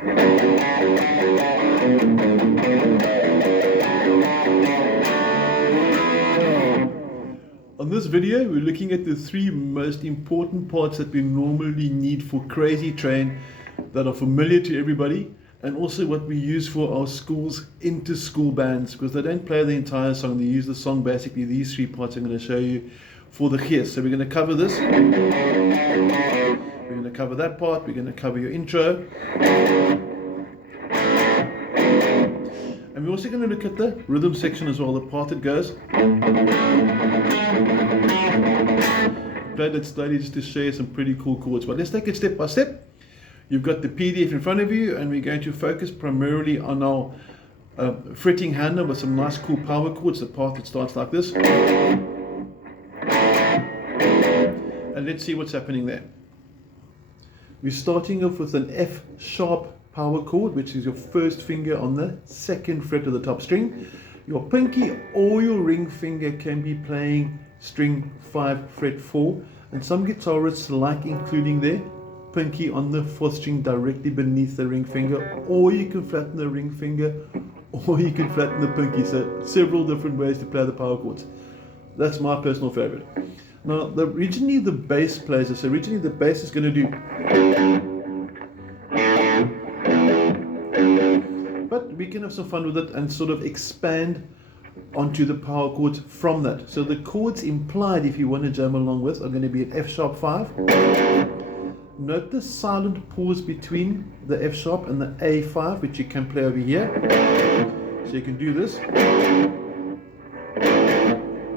On this video, we're looking at the three most important parts that we normally need for crazy train that are familiar to everybody, and also what we use for our school's inter-school bands, because they don't play the entire song, they use the song basically. These three parts I'm going to show you for the gears. So we're going to cover this, we're going to cover that part, we're going to cover your intro, and we're also going to look at the rhythm section as well, the part that goes. Play that slowly just to show you some pretty cool chords. But let's take it step by step. You've got the PDF in front of you, and we're going to focus primarily on our fretting handle with some nice cool power chords, the part that starts like this. And let's see what's happening there. We're starting off with an F sharp power chord, which is your first finger on the second fret of the top string. Your pinky or your ring finger can be playing string 5 fret 4, and some guitarists like including their pinky on the 4th string directly beneath the ring finger, or you can flatten the ring finger, or you can flatten the pinky. So several different ways to play the power chords. That's my personal favorite. Now originally the bass plays this. Originally the bass is going to do, but we can have some fun with it and sort of expand onto the power chords from that. So the chords implied, if you want to jam along with, are going to be an F sharp 5. Note the silent pause between the F sharp and the A5, which you can play over here. So you can do this.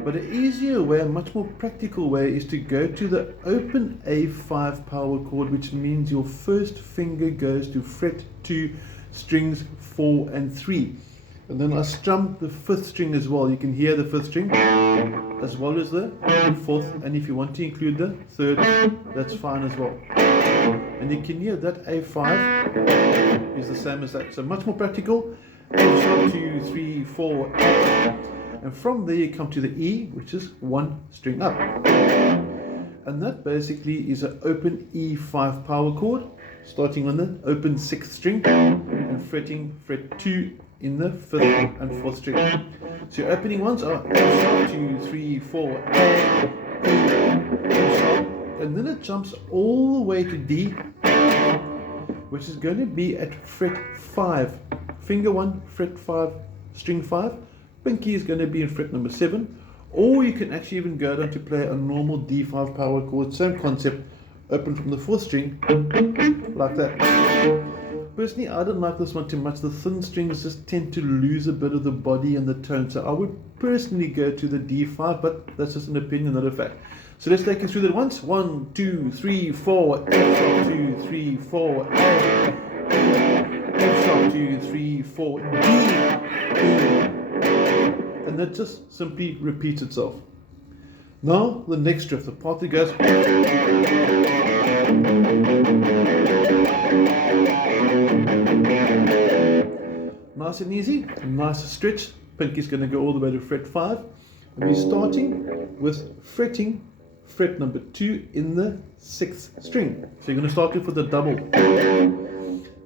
But an easier way, a much more practical way, is to go to the open A5 power chord, which means your first finger goes to fret 2, strings 4 and 3. And then I strum the 5th string as well. You can hear the 5th string as well as the 4th, and if you want to include the 3rd, that's fine as well. And you can hear that A5 is the same as that. So much more practical. F sharp 2, 3, 4, and from there you come to the E, which is 1 string up. And that basically is an open E5 power chord, starting on the open 6th string and fretting fret 2 in the 5th and 4th string. So your opening ones are F sharp 2, 3, 4, A, E, F sharp, and then it jumps all the way to D, which is going to be at fret 5. Finger 1, fret 5, string 5. Pinky is going to be in fret number 7. Or you can actually even go down to play a normal D5 power chord, same concept, open from the 4th string, like that. Personally, I don't like this one too much. The thin strings just tend to lose a bit of the body and the tone. So I would personally go to the D5, but that's just an opinion, not a fact. So let's take it through that once. 1, 2, 3, 4, F sharp 2, 3, 4, A, F sharp 2, 3, 4, D, E. And that just simply repeats itself. Now the next drift, the part that goes. Nice and easy, nice stretch. Pinky's going to go all the way to fret 5. And we're starting with fretting fret number 2 in the 6th string. So you're going to start off with a double.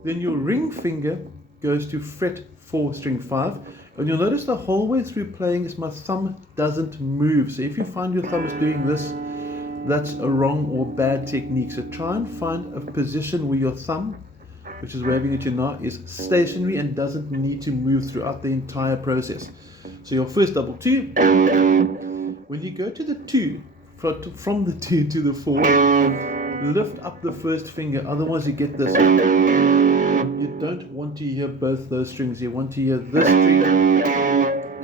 Then your ring finger goes to fret 4, string 5. And you'll notice the whole way through playing is my thumb doesn't move. So if you find your thumb is doing this, that's a wrong or bad technique. So try and find a position where your thumb, which is waving at you now, is stationary and doesn't need to move throughout the entire process. So your first double 2, when you go to the 2, from the 2 to the 4, lift up the first finger, otherwise you get this. You don't want to hear both those strings. You want to hear this string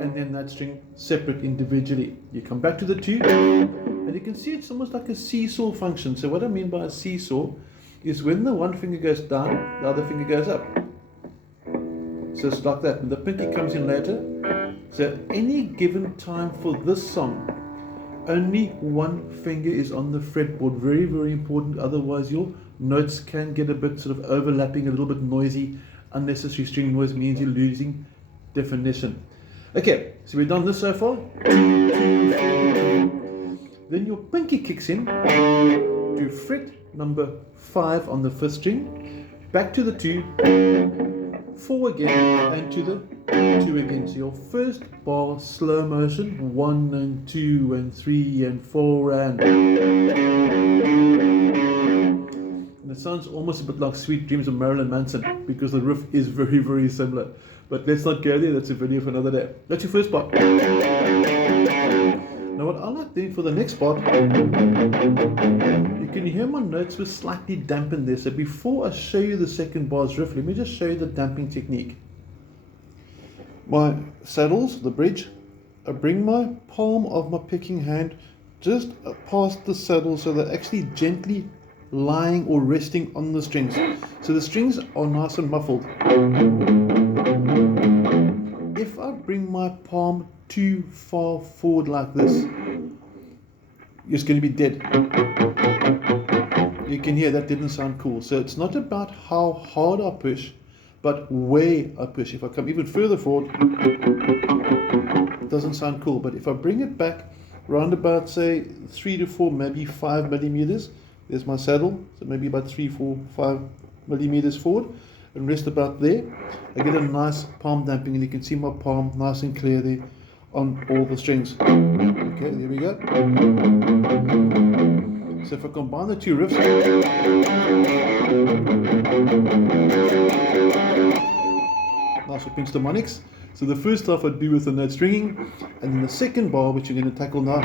and then that string separate individually. You come back to the 2, and you can see it's almost like a seesaw function. So what I mean by a seesaw is when the one finger goes down, the other finger goes up. So it's like that, and the pinky comes in later. So any given time for this song, only one finger is on the fretboard. Very, very important. Otherwise your notes can get a bit sort of overlapping, a little bit noisy. Unnecessary string noise means you're losing definition. Okay, so we've done this so far. Then your pinky kicks in to fret number 5 on the 5th string, back to the 2, 4 again, and to the 2 again. So your first bar, slow motion, 1 and 2 and 3 and 4 and it sounds almost a bit like Sweet Dreams of Marilyn Manson because the riff is very, very similar. But let's not go there, that's a video for another day. That's your first part. Now what I like doing for the next part, you can hear my notes were slightly dampened there. So before I show you the second bar's riff, let me just show you the damping technique. My saddles, the bridge, I bring my palm of my picking hand just past the saddle so they're actually gently lying or resting on the strings. So the strings are nice and muffled. If I bring my palm too far forward like this, it's going to be dead. You can hear that didn't sound cool. So it's not about how hard I push, but where I push. If I come even further forward, it doesn't sound cool. But if I bring it back round about, say, 3 to 4, maybe 5 millimeters, there's my saddle, so maybe about 3, 4, 5 millimeters forward, and rest about there, I get a nice palm damping, and you can see my palm nice and clear there on all the strings. Okay, there we go. So if I combine the two riffs, nice with pinch harmonics. So the first half I do with the note stringing, and then the second bar, which you're going to tackle now,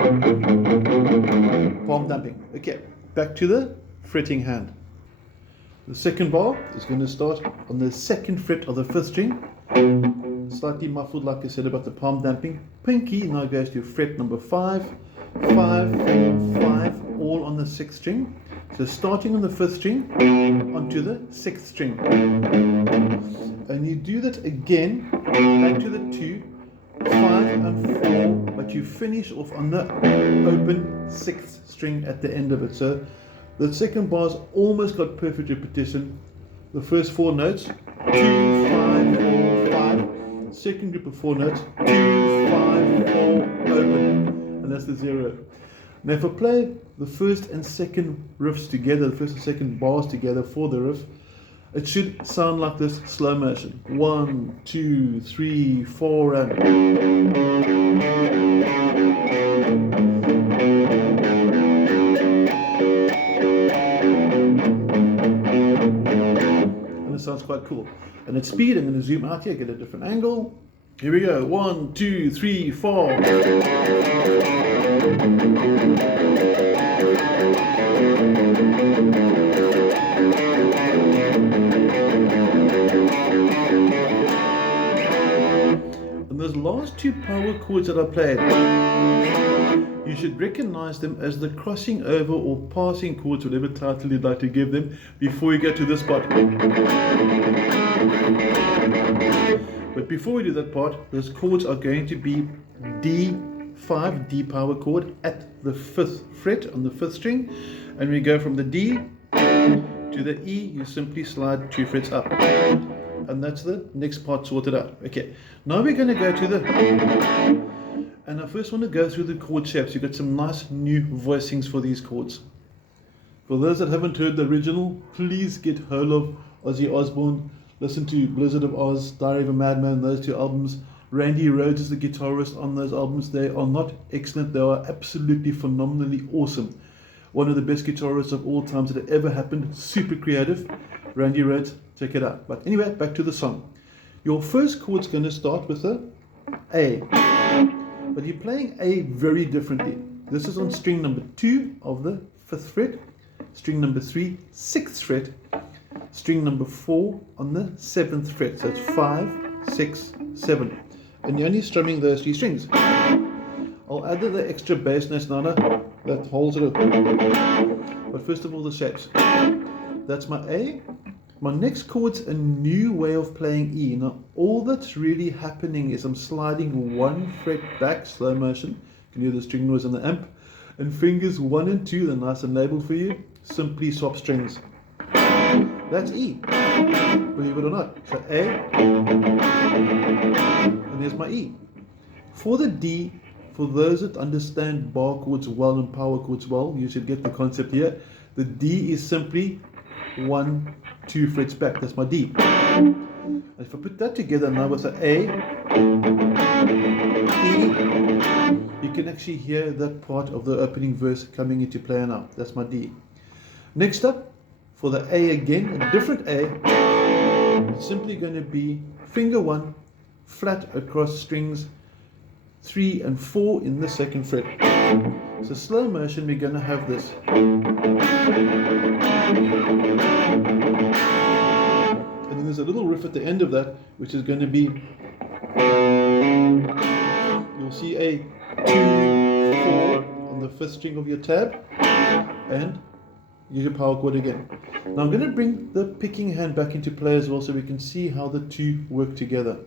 palm damping. Okay, back to the fretting hand. The second bar is going to start on the second fret of the 5th string, slightly muffled like I said about the palm damping. Pinky now goes to fret number 5, 5, 4, 5, all on the 6th string. So starting on the 5th string, onto the 6th string. And you do that again, back to the 2, 5 and 4, but you finish off on the open 6th string at the end of it. So the second bar's almost got perfect repetition. The first 4 notes, 2, 5, 4, 5. Second group of 4 notes, 2, 5, 4, open. And that's the 0. Now if I play the first and second riffs together, the first and second bars together for the riff, it should sound like this, slow motion. 1, 2, 3, 4, and it sounds quite cool. And at speed, I'm going to zoom out here, get a different angle. Here we go. 1, 2, 3, 4. And those last 2 power chords that I played, you should recognize them as the crossing over or passing chords, whatever title you'd like to give them, before you get to this part. But before we do that part, those chords are going to be D5, D power chord, at the 5th fret on the 5th string. And we go from the D to the E, you simply slide 2 frets up. And that's the next part sorted out. Okay, now we're going to go to the... And I first want to go through the chord shapes. You've got some nice new voicings for these chords. For those that haven't heard the original, please get hold of Ozzy Osbourne. Listen to Blizzard of Oz, Diary of a Madman, those 2 albums. Randy Rhoads is the guitarist on those albums. They are not excellent, they are absolutely phenomenally awesome. One of the best guitarists of all times that ever happened, super creative. Randy Rhoads, check it out. But anyway, back to the song. Your first chord's going to start with a A. But you're playing A very differently. This is on string number 2 of the 5th fret, string number 3, 6th fret, string number 4 on the 7th fret. So it's 5, 6, 7. And you're only strumming those 3 strings. I'll add the extra bass notes now that holds it up. But first of all, the shapes. That's my A. My next chord's a new way of playing E. Now, all that's really happening is I'm sliding 1 fret back, slow motion. You can hear the string noise on the amp. And fingers 1 and 2, they're nice and labeled for you. Simply swap strings. That's E, believe it or not. So A, and there's my E. For the D, for those that understand bar chords well and power chords well, you should get the concept here. The D is simply 1, 2 frets back. That's my D. And if I put that together now with the A, E, you can actually hear that part of the opening verse coming into play now. That's my D. Next up, for the A again, a different A, it's simply going to be finger 1, flat across strings 3 and 4 in the 2nd fret. So slow motion, we're going to have this. And then there's a little riff at the end of that, which is going to be, you'll see a 2, 4 on the 5th string of your tab, and use your power chord again. Now I'm going to bring the picking hand back into play as well, so we can see how the two work together.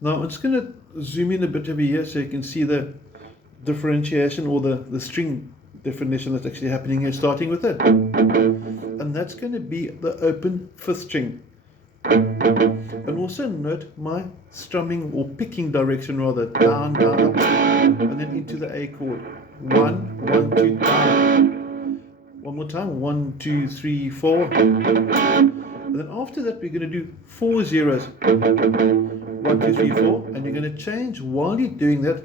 Now I'm just going to zoom in a bit over here so you can see the differentiation, or the string definition that's actually happening here, starting with it. And that's going to be the open 5th string. And also note my strumming, or picking direction rather, down, down, up, and then into the A chord. 1, 1, 2, down. One more time, 1, 2, 3, 4. And then after that we're going to do 4 zeros. 1, 2, 3, 4, and you're going to change while you're doing that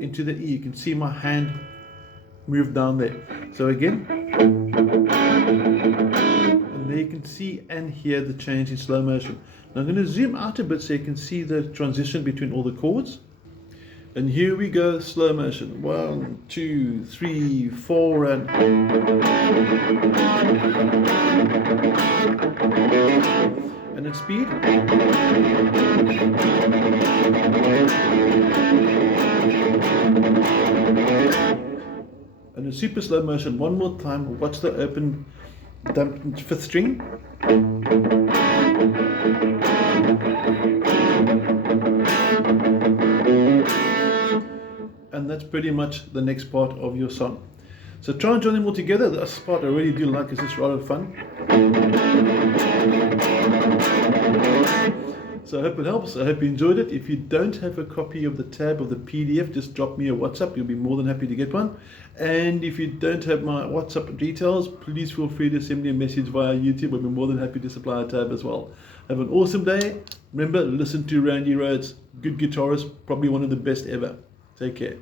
into the E. You can see my hand move down there. So again, and there you can see and hear the change in slow motion. Now I'm going to zoom out a bit so you can see the transition between all the chords. And here we go, slow motion. 1, 2, 3, 4, and at speed. And in super slow motion, one more time. Watch the open dampened 5th string. And that's pretty much the next part of your song. So try and join them all together. This part I really do like, because it's rather fun. So I hope it helps. I hope you enjoyed it. If you don't have a copy of the tab of the PDF, just drop me a WhatsApp. You'll be more than happy to get one. And if you don't have my WhatsApp details, please feel free to send me a message via YouTube. I'll be more than happy to supply a tab as well. Have an awesome day. Remember, listen to Randy Rhoads. Good guitarist, probably one of the best ever. Take care.